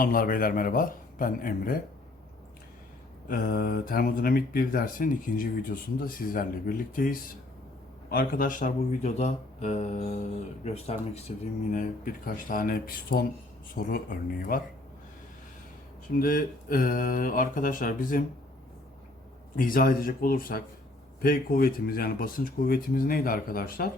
Hanımlar beyler merhaba. Ben Emre. Ee, termodinamik bir dersin ikinci videosunda sizlerle birlikteyiz. Arkadaşlar bu videoda e, göstermek istediğim yine birkaç tane piston soru örneği var. Şimdi e, arkadaşlar bizim izah edecek olursak P kuvvetimiz yani basınç kuvvetimiz neydi arkadaşlar?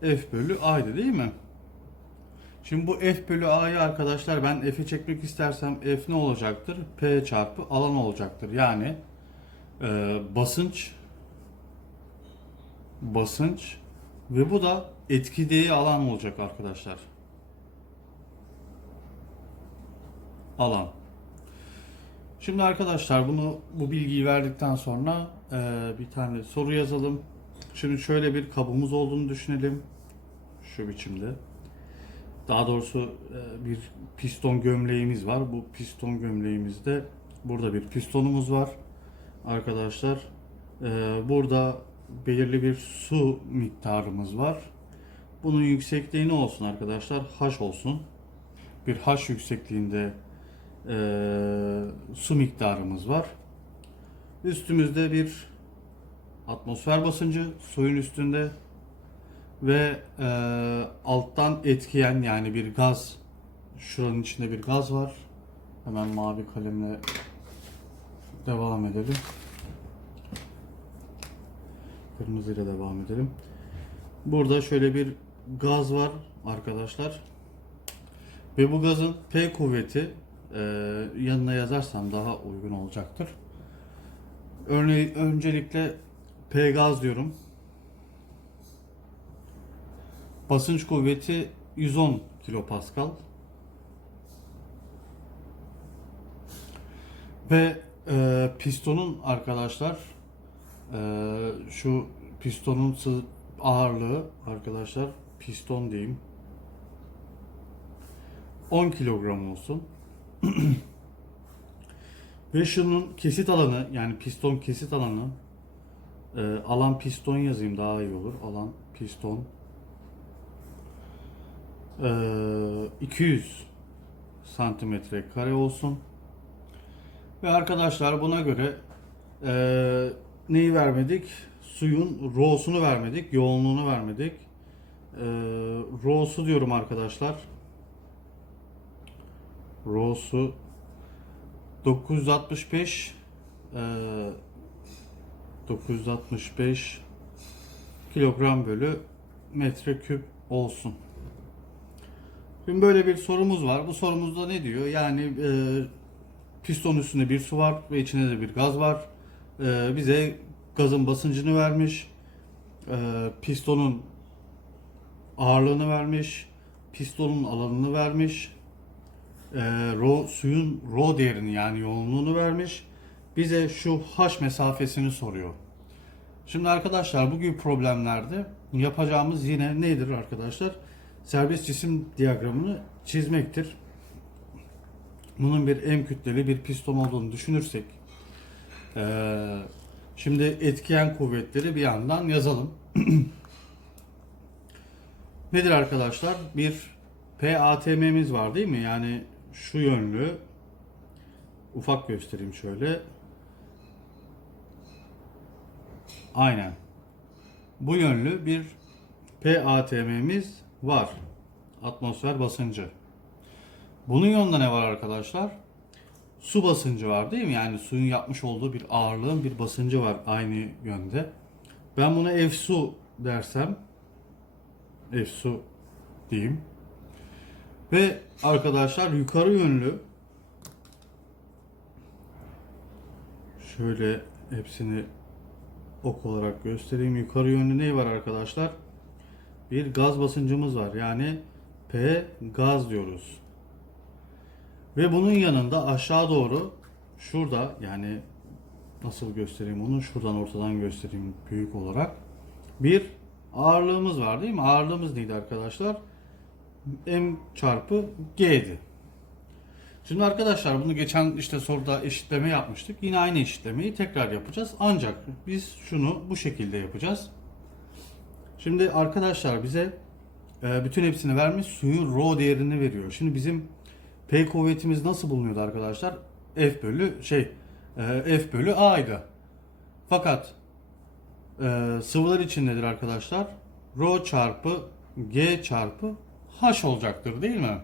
F bölü A'ydı değil mi? Şimdi bu F bölü A'yı arkadaşlar ben F'i çekmek istersem F ne olacaktır? P çarpı alan olacaktır. Yani e, basınç basınç ve bu da etkileyici alan olacak arkadaşlar. Alan. Şimdi arkadaşlar bunu bu bilgiyi verdikten sonra e, bir tane soru yazalım. Şimdi şöyle bir kabımız olduğunu düşünelim. Şu biçimde. Daha doğrusu e, bir piston gömleğimiz var. Bu piston gömleğimizde burada bir pistonumuz var. Arkadaşlar e, burada belirli bir su miktarımız var. Bunun yüksekliği ne olsun arkadaşlar? H olsun. Bir H yüksekliğinde e, su miktarımız var. Üstümüzde bir atmosfer basıncı suyun üstünde ve e, alttan etkiyen yani bir gaz şuranın içinde bir gaz var. Hemen mavi kalemle devam edelim. Kırmızıyla devam edelim. Burada şöyle bir gaz var arkadaşlar. Ve bu gazın P kuvveti e, yanına yazarsam daha uygun olacaktır. Örneğin öncelikle P gaz diyorum. Basınç kuvveti 110 kilopascal. Ve e, pistonun arkadaşlar e, şu pistonun ağırlığı arkadaşlar piston diyeyim 10 kilogram olsun. Ve şunun kesit alanı yani piston kesit alanı e, alan piston yazayım daha iyi olur. Alan piston 200 santimetre kare olsun. Ve arkadaşlar buna göre e, neyi vermedik? Suyun rho'sunu vermedik, yoğunluğunu vermedik. E, rho'su diyorum arkadaşlar. Rho'su 965 e, 965 kilogram bölü metreküp olsun. Şimdi böyle bir sorumuz var. Bu sorumuzda ne diyor? Yani e, piston üstünde bir su var ve içinde de bir gaz var. E, bize gazın basıncını vermiş. E, pistonun ağırlığını vermiş. Pistonun alanını vermiş. E, rho, suyun rho değerini yani yoğunluğunu vermiş. Bize şu h mesafesini soruyor. Şimdi arkadaşlar bu gibi problemlerde yapacağımız yine nedir arkadaşlar? Serbest cisim diyagramını çizmektir. Bunun bir M kütleli bir piston olduğunu düşünürsek eee, şimdi etkiyen kuvvetleri bir yandan yazalım. Nedir arkadaşlar? Bir PATM'miz var değil mi? Yani şu yönlü ufak göstereyim şöyle. Aynen. Bu yönlü bir PATM'miz var. Atmosfer basıncı. Bunun yanında ne var arkadaşlar? Su basıncı var değil mi? Yani suyun yapmış olduğu bir ağırlığın bir basıncı var aynı yönde. Ben buna F su dersem F su diyeyim. Ve arkadaşlar yukarı yönlü şöyle hepsini ok olarak göstereyim. Yukarı yönlü ne var arkadaşlar? Bir gaz basıncımız var. Yani P gaz diyoruz. Ve bunun yanında aşağı doğru şurada yani nasıl göstereyim onu? Şuradan ortadan göstereyim büyük olarak. Bir ağırlığımız var değil mi? Ağırlığımız neydi arkadaşlar? M çarpı G'di. Şimdi arkadaşlar bunu geçen işte soruda eşitleme yapmıştık. Yine aynı eşitlemeyi tekrar yapacağız. Ancak biz şunu bu şekilde yapacağız. Şimdi arkadaşlar bize e, bütün hepsini vermiş suyun rho değerini veriyor. Şimdi bizim P kuvvetimiz nasıl bulunuyordu arkadaşlar? F bölü şey e, F bölü A'ydı. Fakat e, sıvılar için nedir arkadaşlar? Rho çarpı G çarpı H olacaktır değil mi?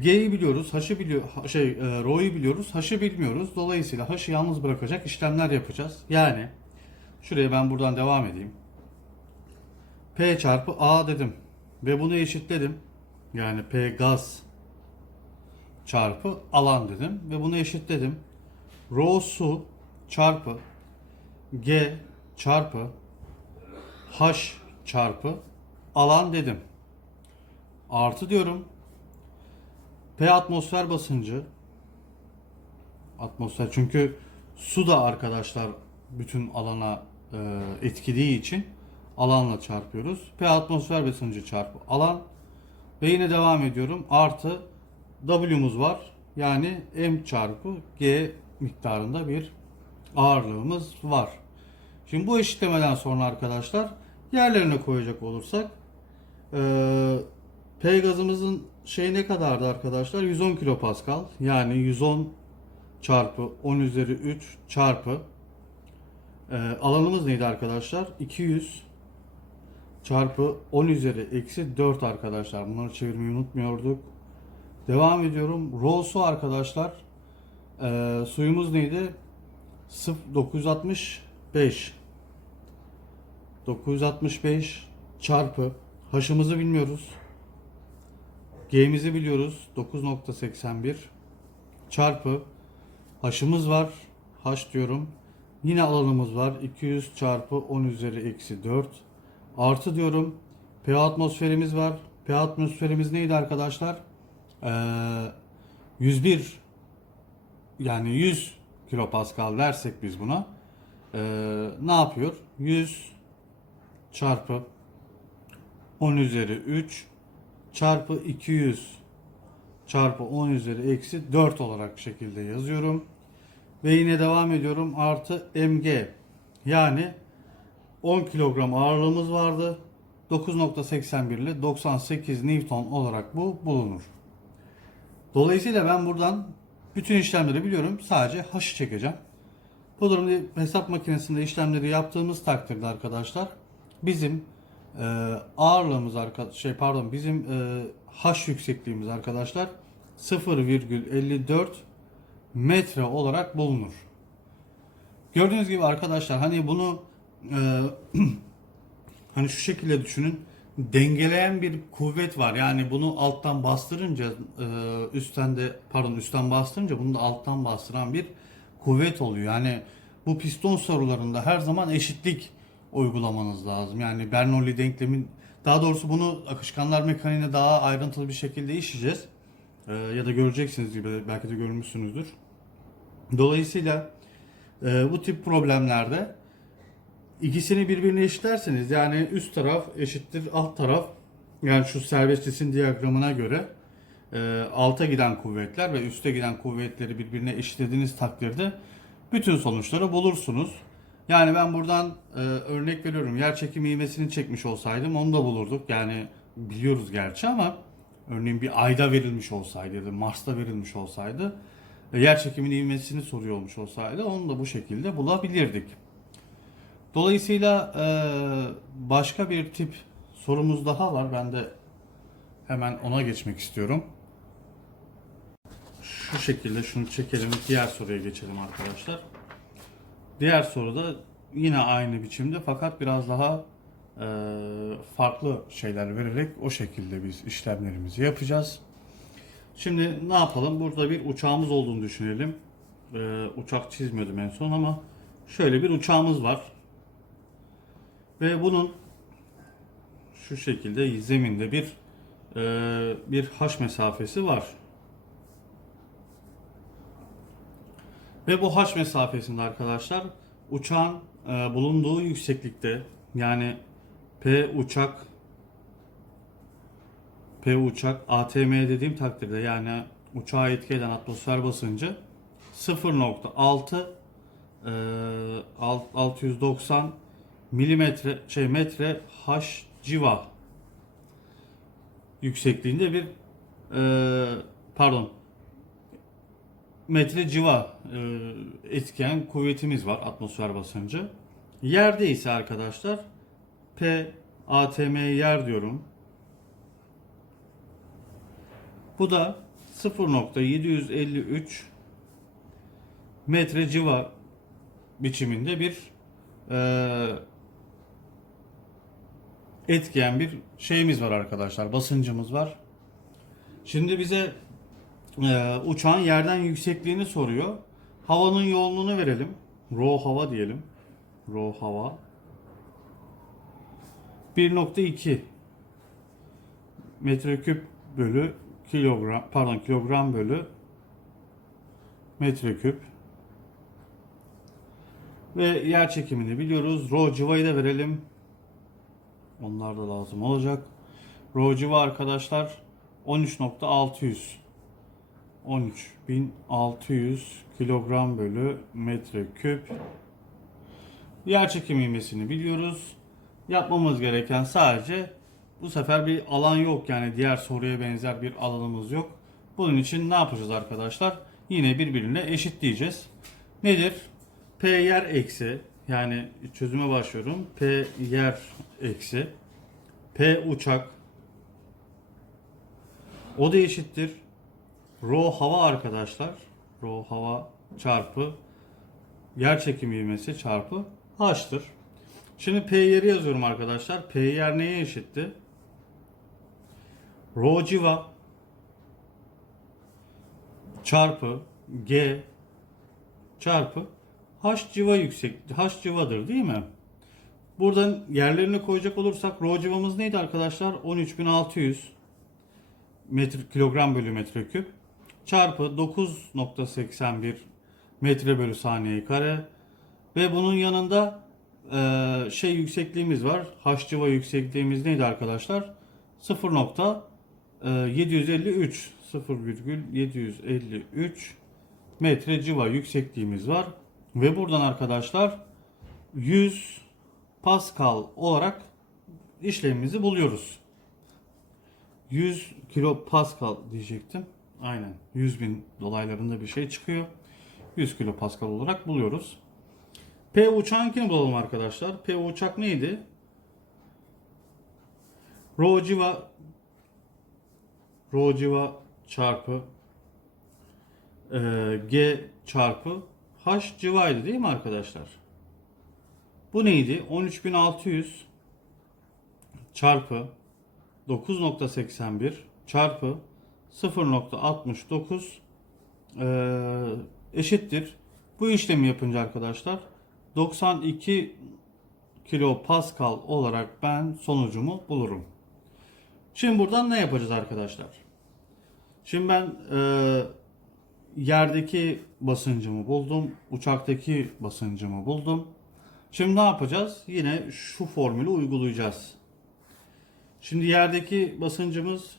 G'yi biliyoruz, H'ı biliyor, şey, Rho'yu biliyoruz, H'ı bilmiyoruz. Dolayısıyla H'ı yalnız bırakacak işlemler yapacağız. Yani şuraya ben buradan devam edeyim. P çarpı A dedim ve bunu eşitledim. Yani P gaz çarpı alan dedim ve bunu eşitledim. Rho su çarpı G çarpı H çarpı alan dedim. Artı diyorum. P atmosfer basıncı. Atmosfer çünkü su da arkadaşlar bütün alana e, etkilediği için alanla çarpıyoruz. P atmosfer basıncı çarpı alan. Ve yine devam ediyorum. Artı W'muz var. Yani M çarpı G miktarında bir ağırlığımız var. Şimdi bu eşitlemeden sonra arkadaşlar yerlerine koyacak olursak eee, P gazımızın şey ne kadardı arkadaşlar? 110 kilopascal. Yani 110 çarpı 10 üzeri 3 çarpı eee, alanımız neydi arkadaşlar? 200 çarpı 10 üzeri eksi 4 arkadaşlar. Bunları çevirmeyi unutmuyorduk. Devam ediyorum. Rho su arkadaşlar. Eee, suyumuz neydi? 0 965 965 çarpı H'ımızı bilmiyoruz. G'mizi biliyoruz. 9.81 çarpı H'ımız var. H diyorum. Yine alanımız var. 200 çarpı 10 üzeri eksi 4 artı diyorum. P atmosferimiz var. P atmosferimiz neydi arkadaşlar? Ee, 101 yani 100 kilopascal dersek biz buna ee, ne yapıyor? 100 çarpı 10 üzeri 3 çarpı 200 çarpı 10 üzeri eksi 4 olarak şekilde yazıyorum. Ve yine devam ediyorum. Artı mg yani 10 kilogram ağırlığımız vardı. 9.81 ile 98 Newton olarak bu bulunur. Dolayısıyla ben buradan bütün işlemleri biliyorum. Sadece H'ı çekeceğim. Bu durumda hesap makinesinde işlemleri yaptığımız takdirde arkadaşlar bizim e, ağırlığımız arka, şey pardon bizim e, H yüksekliğimiz arkadaşlar 0,54 metre olarak bulunur. Gördüğünüz gibi arkadaşlar hani bunu e, hani şu şekilde düşünün dengeleyen bir kuvvet var. Yani bunu alttan bastırınca e, üstten de pardon üstten bastırınca bunu da alttan bastıran bir kuvvet oluyor. Yani bu piston sorularında her zaman eşitlik uygulamanız lazım. Yani Bernoulli denklemin daha doğrusu bunu akışkanlar mekaniğine daha ayrıntılı bir şekilde işleyeceğiz. E, ya da göreceksiniz gibi belki de görmüşsünüzdür. Dolayısıyla e, bu tip problemlerde İkisini birbirine eşitlerseniz yani üst taraf eşittir alt taraf yani şu serbest cisim diyagramına göre e, alta giden kuvvetler ve üste giden kuvvetleri birbirine eşitlediğiniz takdirde bütün sonuçları bulursunuz. Yani ben buradan e, örnek veriyorum yer çekimi ivmesini çekmiş olsaydım onu da bulurduk. Yani biliyoruz gerçi ama örneğin bir ayda verilmiş olsaydı ya da Mars'ta verilmiş olsaydı e, yer çekiminin ivmesini soruyor olmuş olsaydı onu da bu şekilde bulabilirdik. Dolayısıyla eee, başka bir tip sorumuz daha var. Ben de hemen ona geçmek istiyorum. Şu şekilde şunu çekelim. Diğer soruya geçelim arkadaşlar. Diğer soruda yine aynı biçimde fakat biraz daha eee, farklı şeyler vererek o şekilde biz işlemlerimizi yapacağız. Şimdi ne yapalım? Burada bir uçağımız olduğunu düşünelim. Eee, uçak çizmiyordum en son ama şöyle bir uçağımız var. Ve bunun şu şekilde zeminde bir e, bir haş mesafesi var. Ve bu haş mesafesinde arkadaşlar uçağın e, bulunduğu yükseklikte yani P uçak P uçak ATM dediğim takdirde yani uçağa etki eden atmosfer basıncı 0.6 e, alt- 690 milimetre şey metre h civa yüksekliğinde bir e, pardon metre civa e, etken kuvvetimiz var atmosfer basıncı. Yerde ise arkadaşlar P ATM yer diyorum. Bu da 0.753 metre civa biçiminde bir e, etkiyen bir şeyimiz var arkadaşlar. Basıncımız var. Şimdi bize e, uçağın yerden yüksekliğini soruyor. Havanın yoğunluğunu verelim. Rho hava diyelim. Rho hava. 1.2 metreküp bölü kilogram pardon kilogram bölü metreküp ve yer çekimini biliyoruz. Rho civayı da verelim. Onlar da lazım olacak. Rho civa arkadaşlar 13.600 13.600 kilogram bölü metreküp yer çekimi ivmesini biliyoruz. Yapmamız gereken sadece bu sefer bir alan yok yani diğer soruya benzer bir alanımız yok. Bunun için ne yapacağız arkadaşlar? Yine birbirine eşitleyeceğiz. Nedir? P yer eksi yani çözüme başlıyorum. P yer eksi P uçak o da eşittir. Rho hava arkadaşlar. Rho hava çarpı yer çekimi ivmesi çarpı h'tır. Şimdi P yeri yazıyorum arkadaşlar. P yer neye eşitti? Rho civa çarpı G çarpı H civa yüksek. H civadır değil mi? Buradan yerlerini koyacak olursak rho civamız neydi arkadaşlar? 13600 metre kilogram bölü metreküp çarpı 9.81 metre bölü saniye kare ve bunun yanında e, şey yüksekliğimiz var. H civa yüksekliğimiz neydi arkadaşlar? 0.753 0,753 metre civa yüksekliğimiz var. Ve buradan arkadaşlar 100 Pascal olarak işlemimizi buluyoruz. 100 kilo Pascal diyecektim. Aynen 100 bin dolaylarında bir şey çıkıyor. 100 kilo Pascal olarak buluyoruz. P uçağınkini bulalım arkadaşlar. P uçak neydi? Rho civa Rho civa çarpı e, G çarpı H civaydı değil mi arkadaşlar? Bu neydi? 13600 çarpı 9.81 çarpı 0.69 eee, eşittir. Bu işlemi yapınca arkadaşlar 92 kilo Pascal olarak ben sonucumu bulurum. Şimdi buradan ne yapacağız arkadaşlar? Şimdi ben eee, yerdeki basıncımı buldum. Uçaktaki basıncımı buldum. Şimdi ne yapacağız? Yine şu formülü uygulayacağız. Şimdi yerdeki basıncımız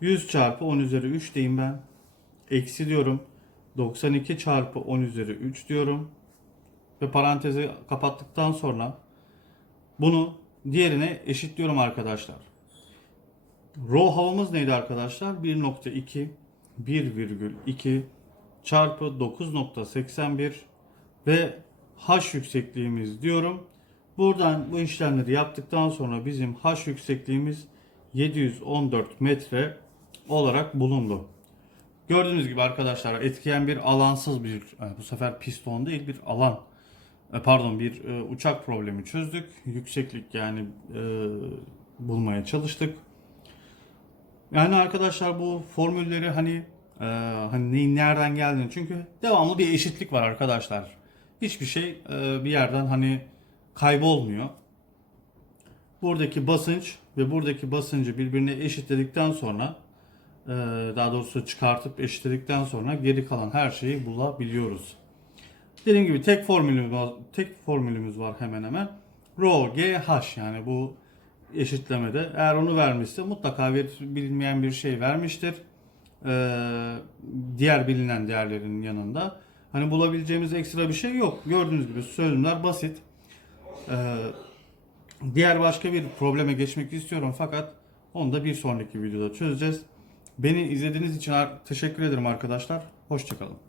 100 çarpı 10 üzeri 3 diyeyim ben. Eksi diyorum. 92 çarpı 10 üzeri 3 diyorum. Ve parantezi kapattıktan sonra bunu diğerine eşitliyorum arkadaşlar. Rho havamız neydi arkadaşlar? 1.2 1,2 çarpı 9.81 ve H yüksekliğimiz diyorum. Buradan bu işlemleri yaptıktan sonra bizim H yüksekliğimiz 714 metre olarak bulundu. Gördüğünüz gibi arkadaşlar etkileyen bir alansız bir bu sefer piston değil bir alan e, pardon bir e, uçak problemi çözdük. Yükseklik yani e, bulmaya çalıştık. Yani arkadaşlar bu formülleri hani e, hani neyin nereden geldiğini çünkü devamlı bir eşitlik var arkadaşlar. Hiçbir şey e, bir yerden hani kaybolmuyor. Buradaki basınç ve buradaki basıncı birbirine eşitledikten sonra e, daha doğrusu çıkartıp eşitledikten sonra geri kalan her şeyi bulabiliyoruz. Dediğim gibi tek formülümüz var, tek formülümüz var hemen hemen. Rho G H yani bu eşitlemede eğer onu vermişse mutlaka bir bilinmeyen bir şey vermiştir. Ee, diğer bilinen değerlerin yanında. Hani bulabileceğimiz ekstra bir şey yok. Gördüğünüz gibi çözümler basit. Ee, diğer başka bir probleme geçmek istiyorum fakat onu da bir sonraki videoda çözeceğiz. Beni izlediğiniz için teşekkür ederim arkadaşlar. Hoşçakalın.